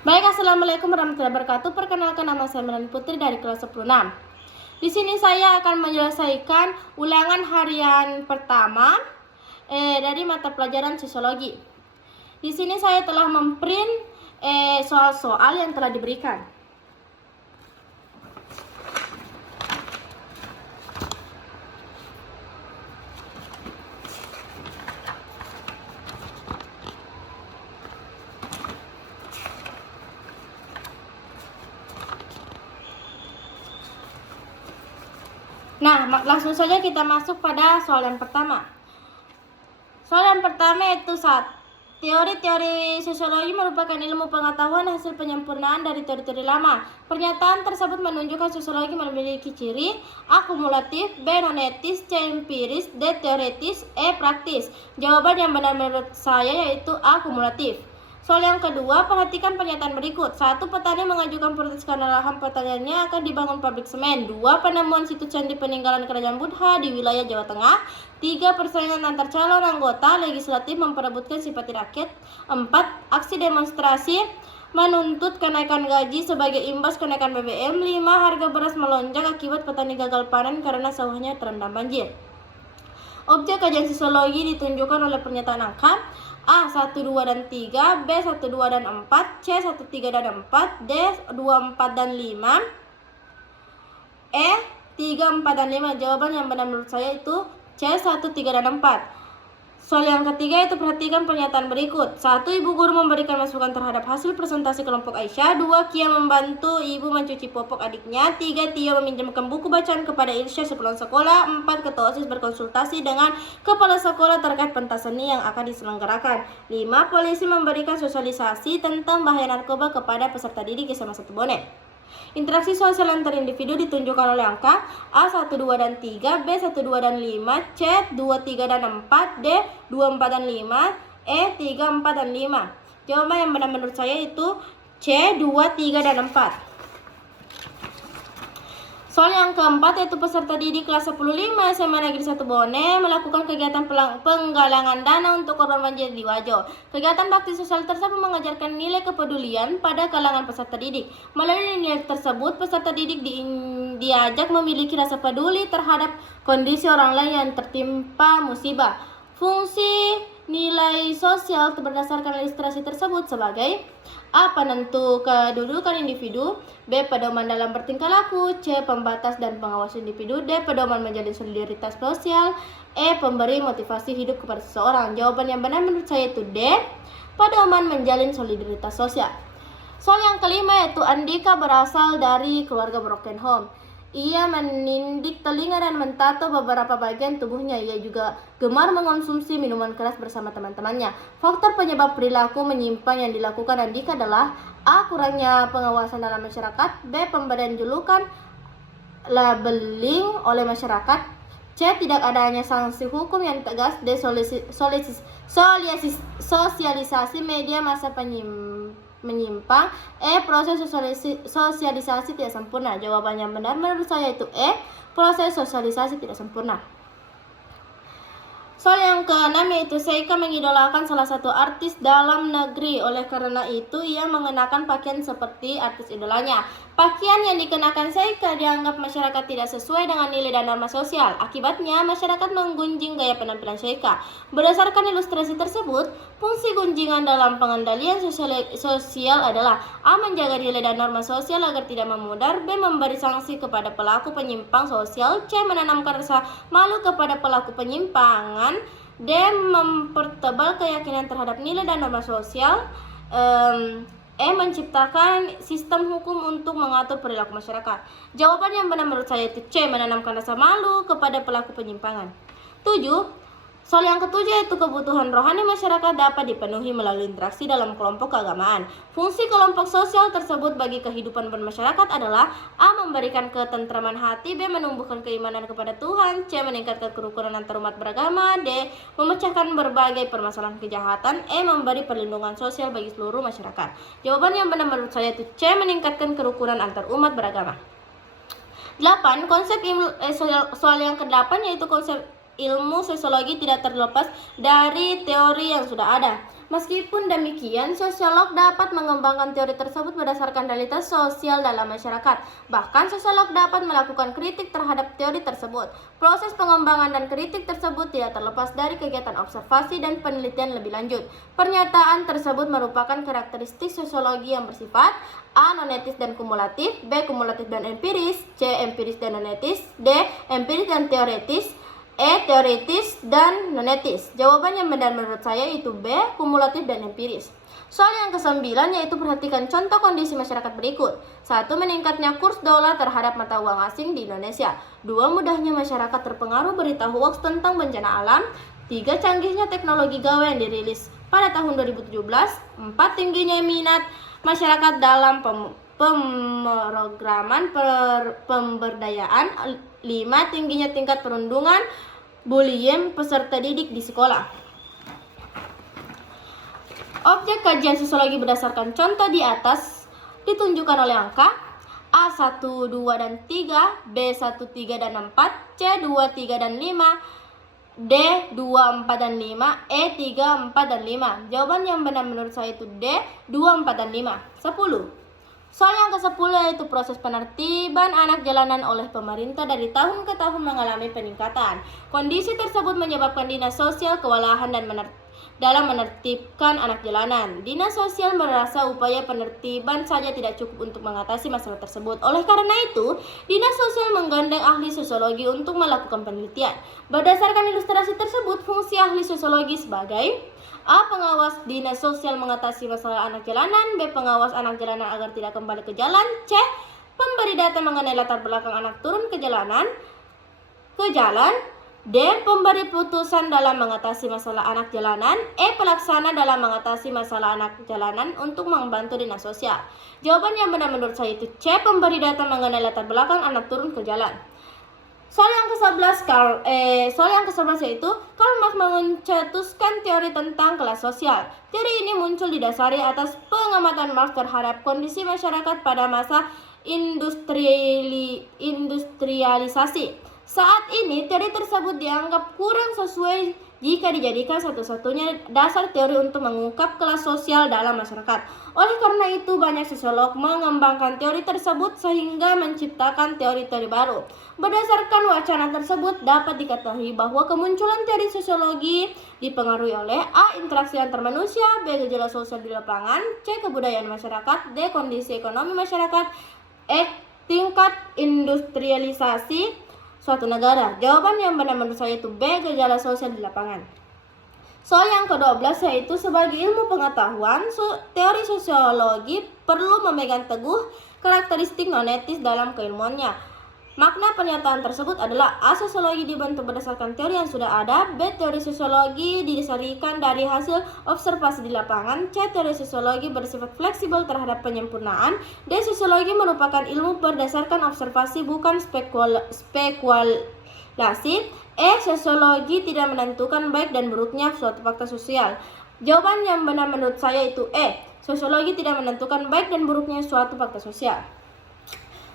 Baik, Assalamualaikum warahmatullahi wabarakatuh. Perkenalkan, nama saya Melani Putri dari kelas 10-6. Di sini saya akan menyelesaikan ulangan harian pertama dari mata pelajaran sosiologi. Di sini saya telah memprint soal-soal yang telah diberikan. Nah, langsung saja kita masuk pada soal yang pertama. Soal yang pertama yaitu teori-teori sosiologi merupakan ilmu pengetahuan hasil penyempurnaan dari teori-teori lama. Pernyataan tersebut menunjukkan sosiologi memiliki ciri akumulatif, B. nonetis, C. empiris, D. teoretis, E. praktis. Jawaban yang benar menurut saya yaitu akumulatif. Soal yang kedua, perhatikan pernyataan berikut. 1. Petani mengajukan protes karena lahan pertaniannya akan dibangun pabrik semen. 2. Penemuan situs candi peninggalan kerajaan Buddha di wilayah Jawa Tengah. 3. Persaingan antar calon anggota legislatif memperebutkan simpati rakyat. 4. Aksi demonstrasi menuntut kenaikan gaji sebagai imbas kenaikan BBM. 5. Harga beras melonjak akibat petani gagal panen karena sawahnya terendam banjir. Objek kajian sosiologi ditunjukkan oleh pernyataan angka A. 1, 2, dan 3, B. 1, 2, dan 4, C. 1, 3, dan 4, D. 2, 4, dan 5, E. 3, 4, dan 5. Jawaban yang benar menurut saya itu C. 1, 3, dan 4. Soal yang ketiga itu perhatikan pernyataan berikut. 1. Ibu guru memberikan masukan terhadap hasil presentasi kelompok Aisyah. 2. Kia membantu ibu mencuci popok adiknya. 3. Tio meminjamkan buku bacaan kepada Irsya sepulang sekolah. 4. Ketua OSIS berkonsultasi dengan kepala sekolah terkait pentas seni yang akan diselenggarakan. 5. Polisi memberikan sosialisasi tentang bahaya narkoba kepada peserta didik SMA 1 Bonet. Interaksi sosial antar individu ditunjukkan oleh angka A. 1, 2, dan 3, B. 1, 2, dan 5, C. 2, 3, dan 4, D. 2, 4, dan 5, E. 3, 4, dan 5. Jawaban yang benar menurut saya itu C. 2, 3, dan 4. Soal yang keempat yaitu peserta didik kelas 10-5 SMA Negeri 1 Bone melakukan kegiatan penggalangan dana untuk korban banjir di Wajo. Kegiatan bakti sosial tersebut mengajarkan nilai kepedulian pada kalangan peserta didik. Melalui nilai tersebut, peserta didik diajak memiliki rasa peduli terhadap kondisi orang lain yang tertimpa musibah. Fungsi nilai sosial berdasarkan ilustrasi tersebut sebagai A. Penentu kedudukan individu, B. Pedoman dalam bertingkah laku, C. Pembatas dan pengawas individu, D. Pedoman menjalin solidaritas sosial, E. Pemberi motivasi hidup kepada seseorang. Jawaban yang benar menurut saya itu D. Pedoman menjalin solidaritas sosial. Soal yang kelima yaitu Andika berasal dari keluarga broken home. Ia menindik telinga dan mentato beberapa bagian tubuhnya. Ia juga gemar mengonsumsi minuman keras bersama teman-temannya. Faktor penyebab perilaku menyimpang yang dilakukan Andika adalah A. Kurangnya pengawasan dalam masyarakat, B. Pemberian julukan labeling oleh masyarakat, C. Tidak adanya sanksi hukum yang tegas, D. Sosialisasi media massa menyimpang, E. Proses sosialisasi tidak sempurna. Jawaban yang benar menurut saya itu E. Proses sosialisasi tidak sempurna. Soal yang keenam yaitu Seika mengidolakan salah satu artis dalam negeri. Oleh karena itu ia mengenakan pakaian seperti artis idolanya. Pakaian yang dikenakan Seika dianggap masyarakat tidak sesuai dengan nilai dan norma sosial. Akibatnya masyarakat menggunjing gaya penampilan Seika. Berdasarkan ilustrasi tersebut, fungsi gunjingan dalam pengendalian sosial adalah A. Menjaga nilai dan norma sosial agar tidak memudar, B. Memberi sanksi kepada pelaku penyimpang sosial, C. Menanamkan rasa malu kepada pelaku penyimpangan, D. Mempertebal keyakinan terhadap nilai dan norma sosial, E. Menciptakan sistem hukum untuk mengatur perilaku masyarakat. Jawaban yang benar menurut saya itu C. Menanamkan rasa malu kepada pelaku penyimpangan. 7. Soal yang ketujuh yaitu kebutuhan rohani masyarakat dapat dipenuhi melalui interaksi dalam kelompok keagamaan. Fungsi kelompok sosial tersebut bagi kehidupan bermasyarakat adalah A. Memberikan ketentraman hati, B. Menumbuhkan keimanan kepada Tuhan, C. Meningkatkan kerukunan antar umat beragama, D. Memecahkan berbagai permasalahan kejahatan, E. Memberi perlindungan sosial bagi seluruh masyarakat. Jawaban yang benar menurut saya itu C. Meningkatkan kerukunan antar umat beragama. 8. Soal yang ke-8 yaitu konsep ilmu sosiologi tidak terlepas dari teori yang sudah ada. Meskipun demikian, sosiolog dapat mengembangkan teori tersebut berdasarkan realitas sosial dalam masyarakat. Bahkan, sosiolog dapat melakukan kritik terhadap teori tersebut. Proses pengembangan dan kritik tersebut tidak terlepas dari kegiatan observasi dan penelitian lebih lanjut. Pernyataan tersebut merupakan karakteristik sosiologi yang bersifat A. Nonetis dan kumulatif, B. Kumulatif dan empiris, C. Empiris dan nonetis, D. Empiris dan teoretis, E. Teoritis dan nonetis. Jawaban yang benar menurut saya itu B. Kumulatif dan empiris. Soal yang ke-9 yaitu perhatikan contoh kondisi masyarakat berikut. 1. Meningkatnya kurs dolar terhadap mata uang asing di Indonesia. 2. Mudahnya masyarakat terpengaruh berita hoaks tentang bencana alam. 3. Canggihnya teknologi gawai yang dirilis pada tahun 2017. 4. Tingginya minat masyarakat dalam pemrograman pemberdayaan. 5. Tingginya tingkat perundungan bullying peserta didik di sekolah. Objek kajian sosiologi berdasarkan contoh di atas ditunjukkan oleh angka A1, 2, dan 3, B1, 3, dan 4, C2, 3, dan 5, D2, 4, dan 5, E3, 4, dan 5. Jawaban yang benar menurut saya itu D2, 4, dan 5. 10. Soal yang ke-10 yaitu proses penertiban anak jalanan oleh pemerintah dari tahun ke tahun mengalami peningkatan. Kondisi tersebut menyebabkan Dinas Sosial kewalahan dalam menertibkan anak jalanan. Dinas Sosial merasa upaya penertiban saja tidak cukup untuk mengatasi masalah tersebut. Oleh karena itu, Dinas Sosial menggandeng ahli sosiologi untuk melakukan penelitian. Berdasarkan ilustrasi tersebut, fungsi ahli sosiologi sebagai A. Pengawas Dinas Sosial mengatasi masalah anak jalanan. B. Pengawas anak jalanan agar tidak kembali ke jalan. C. Pemberi data mengenai latar belakang anak turun ke jalan. D. Pemberi putusan dalam mengatasi masalah anak jalanan. E. Pelaksana dalam mengatasi masalah anak jalanan untuk membantu Dinas Sosial. Jawaban yang benar menurut saya itu C. Pemberi data mengenai latar belakang anak turun ke jalan. Soal yang ke-11 yaitu Karl Marx mencetuskan teori tentang kelas sosial. Teori ini muncul didasari atas pengamatan Marx terhadap kondisi masyarakat pada masa industrialisasi. Saat ini, teori tersebut dianggap kurang sesuai jika dijadikan satu-satunya dasar teori untuk mengungkap kelas sosial dalam masyarakat. Oleh karena itu, banyak sosiolog mengembangkan teori tersebut sehingga menciptakan teori-teori baru. Berdasarkan wacana tersebut, dapat diketahui bahwa kemunculan teori sosiologi dipengaruhi oleh A. Interaksi antar manusia, B. Gejala sosial di lapangan, C. Kebudayaan masyarakat, D. Kondisi ekonomi masyarakat, E. Tingkat industrialisasi suatu negara. Jawaban yang benar menurut saya itu B. Gejala sosial di lapangan. Soal yang ke-12 yaitu sebagai ilmu pengetahuan, teori sosiologi perlu memegang teguh karakteristik nonetis dalam keilmuannya. Makna pernyataan tersebut adalah A. Sosiologi dibentuk berdasarkan teori yang sudah ada. B. Teori sosiologi didasarkan dari hasil observasi di lapangan. C. Teori sosiologi bersifat fleksibel terhadap penyempurnaan. D. Sosiologi merupakan ilmu berdasarkan observasi bukan spekulasi. E. Sosiologi tidak menentukan baik dan buruknya suatu fakta sosial. Jawaban yang benar menurut saya itu E. Sosiologi tidak menentukan baik dan buruknya suatu fakta sosial.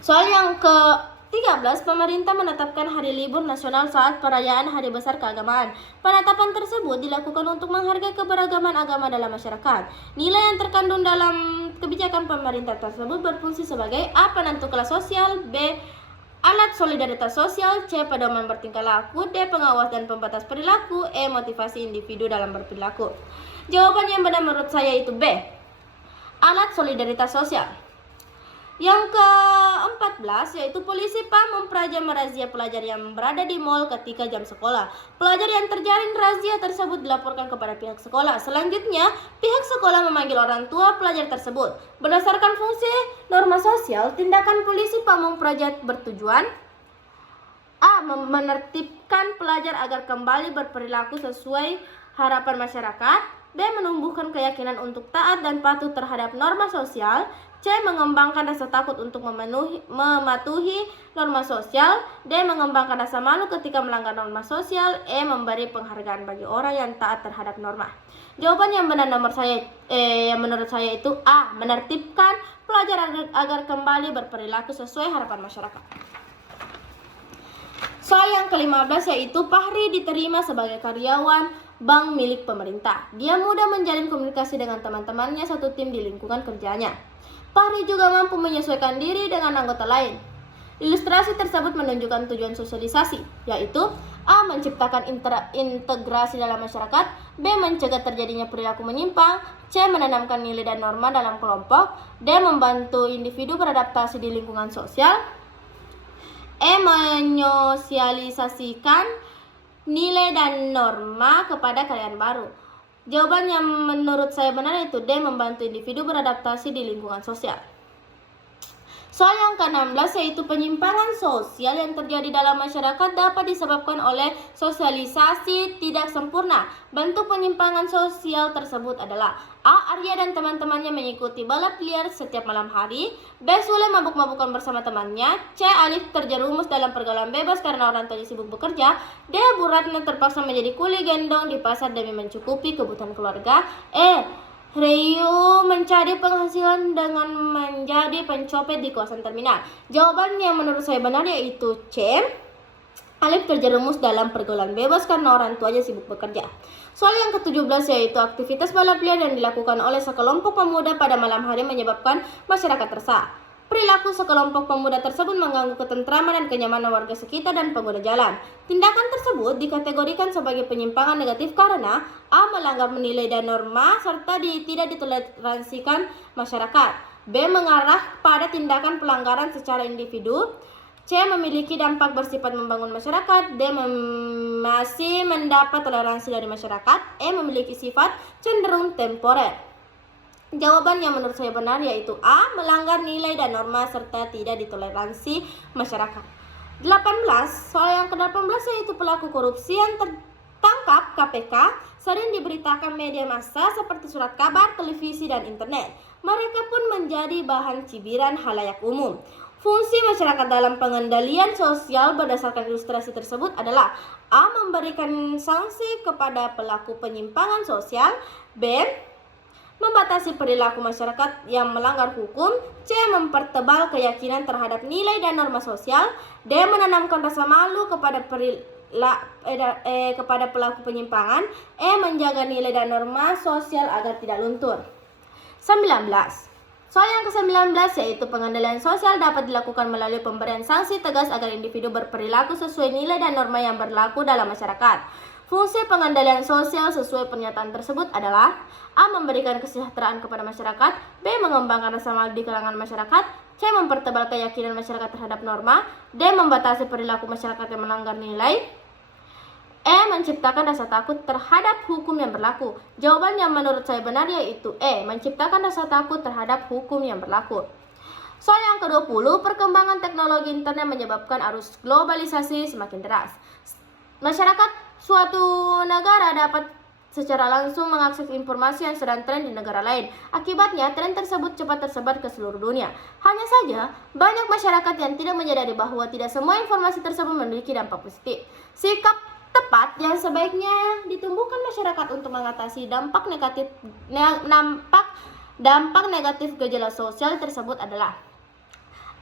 Soal yang ke-13, pemerintah menetapkan hari libur nasional saat perayaan Hari Besar Keagamaan. Penetapan tersebut dilakukan untuk menghargai keberagaman agama dalam masyarakat. Nilai yang terkandung dalam kebijakan pemerintah tersebut berfungsi sebagai A. Penentu kelas sosial, B. Alat solidaritas sosial, C. Pedoman bertingkah laku, D. Pengawas dan pembatas perilaku, E. Motivasi individu dalam berperilaku. Jawaban yang benar menurut saya itu B. Alat solidaritas sosial. Yang ke-14 yaitu polisi PAM merazia pelajar yang berada di mal ketika jam sekolah. Pelajar yang terjaring razia tersebut dilaporkan kepada pihak sekolah. Selanjutnya, pihak sekolah memanggil orang tua pelajar tersebut. Berdasarkan fungsi norma sosial, tindakan polisi PAM bertujuan A. Menertibkan pelajar agar kembali berperilaku sesuai harapan masyarakat. B. Menumbuhkan keyakinan untuk taat dan patuh terhadap norma sosial. C. Mengembangkan rasa takut untuk mematuhi norma sosial. D. Mengembangkan rasa malu ketika melanggar norma sosial. E. Memberi penghargaan bagi orang yang taat terhadap norma. Jawaban yang benar menurut saya itu A. Menertibkan pelajar agar kembali berperilaku sesuai harapan masyarakat. Soal yang ke-15 yaitu Fahri diterima sebagai karyawan bank milik pemerintah. Dia mudah menjalin komunikasi dengan teman-temannya satu tim di lingkungan kerjanya. Fahri juga mampu menyesuaikan diri dengan anggota lain. Ilustrasi tersebut menunjukkan tujuan sosialisasi, yaitu A. Menciptakan integrasi dalam masyarakat, B. Mencegah terjadinya perilaku menyimpang, C. Menanamkan nilai dan norma dalam kelompok, D. Membantu individu beradaptasi di lingkungan sosial, E. Menyosialisasikan nilai dan norma kepada karyawan baru. Jawaban yang menurut saya benar yaitu D. Membantu individu beradaptasi di lingkungan sosial. Soal yang ke-16 yaitu penyimpangan sosial yang terjadi dalam masyarakat dapat disebabkan oleh sosialisasi tidak sempurna. Bentuk penyimpangan sosial tersebut adalah A. Arya dan teman-temannya mengikuti balap liar setiap malam hari, B. Sule mabuk-mabukan bersama temannya, C. Alif terjerumus dalam pergaulan bebas karena orang tuanya sibuk bekerja, D. Bu Ratna terpaksa menjadi kuli gendong di pasar demi mencukupi kebutuhan keluarga, E. Ryu mencari penghasilan dengan menjadi pencopet di kawasan terminal. Jawaban yang menurut saya benar yaitu C. Alif terjerumus dalam pergaulan bebas karena orang tuanya sibuk bekerja. Soal yang ke-17 yaitu aktivitas balap liar yang dilakukan oleh sekelompok pemuda pada malam hari menyebabkan masyarakat resah. Perilaku sekelompok pemuda tersebut mengganggu ketentraman dan kenyamanan warga sekitar dan pengguna jalan. Tindakan tersebut dikategorikan sebagai penyimpangan negatif karena A. Melanggar nilai dan norma serta tidak ditoleransikan masyarakat, B. Mengarah pada tindakan pelanggaran secara individu, C. Memiliki dampak bersifat membangun masyarakat, D. Masih mendapat toleransi dari masyarakat, E. Memiliki sifat cenderung temporer. Jawaban yang menurut saya benar yaitu A. Melanggar nilai dan norma serta tidak ditoleransi masyarakat. 18. Soal yang ke-18 yaitu pelaku korupsi yang tertangkap KPK sering diberitakan media massa seperti surat kabar, televisi, dan internet. Mereka pun menjadi bahan cibiran halayak umum. Fungsi masyarakat dalam pengendalian sosial berdasarkan ilustrasi tersebut adalah A. Memberikan sanksi kepada pelaku penyimpangan sosial, B. Membatasi perilaku masyarakat yang melanggar hukum, C. Mempertebal keyakinan terhadap nilai dan norma sosial, D. Menanamkan rasa malu kepada pelaku penyimpangan, E. Menjaga nilai dan norma sosial agar tidak luntur. 19. Soal yang ke-19 yaitu pengendalian sosial dapat dilakukan melalui pemberian sanksi tegas agar individu berperilaku sesuai nilai dan norma yang berlaku dalam masyarakat. Fungsi pengendalian sosial sesuai pernyataan tersebut adalah A. Memberikan kesejahteraan kepada masyarakat, B. Mengembangkan rasa malu di kalangan masyarakat, C. Mempertebal keyakinan masyarakat terhadap norma, D. Membatasi perilaku masyarakat yang melanggar nilai, E. Menciptakan rasa takut terhadap hukum yang berlaku. Jawaban yang menurut saya benar yaitu E. Menciptakan rasa takut terhadap hukum yang berlaku. Soal yang ke-20, perkembangan teknologi internet menyebabkan arus globalisasi semakin deras. Masyarakat suatu negara dapat secara langsung mengakses informasi yang sedang tren di negara lain. Akibatnya, tren tersebut cepat tersebar ke seluruh dunia. Hanya saja, banyak masyarakat yang tidak menyadari bahwa tidak semua informasi tersebut memiliki dampak positif. Sikap tepat yang sebaiknya ditumbuhkan masyarakat untuk mengatasi dampak negatif gejala sosial tersebut adalah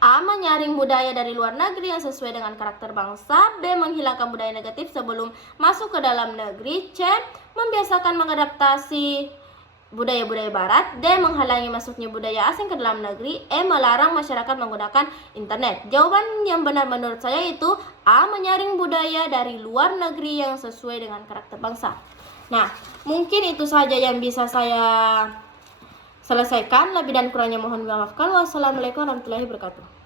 A. Menyaring budaya dari luar negeri yang sesuai dengan karakter bangsa, B. Menghilangkan budaya negatif sebelum masuk ke dalam negeri, C. Membiasakan mengadaptasi budaya-budaya barat, D. Menghalangi masuknya budaya asing ke dalam negeri, E. Melarang masyarakat menggunakan internet. Jawaban yang benar menurut saya itu A. Menyaring budaya dari luar negeri yang sesuai dengan karakter bangsa. Nah, mungkin itu saja yang bisa saya selesaikan. Lebih dan kurangnya mohon dimaafkan. Wassalamualaikum warahmatullahi wabarakatuh.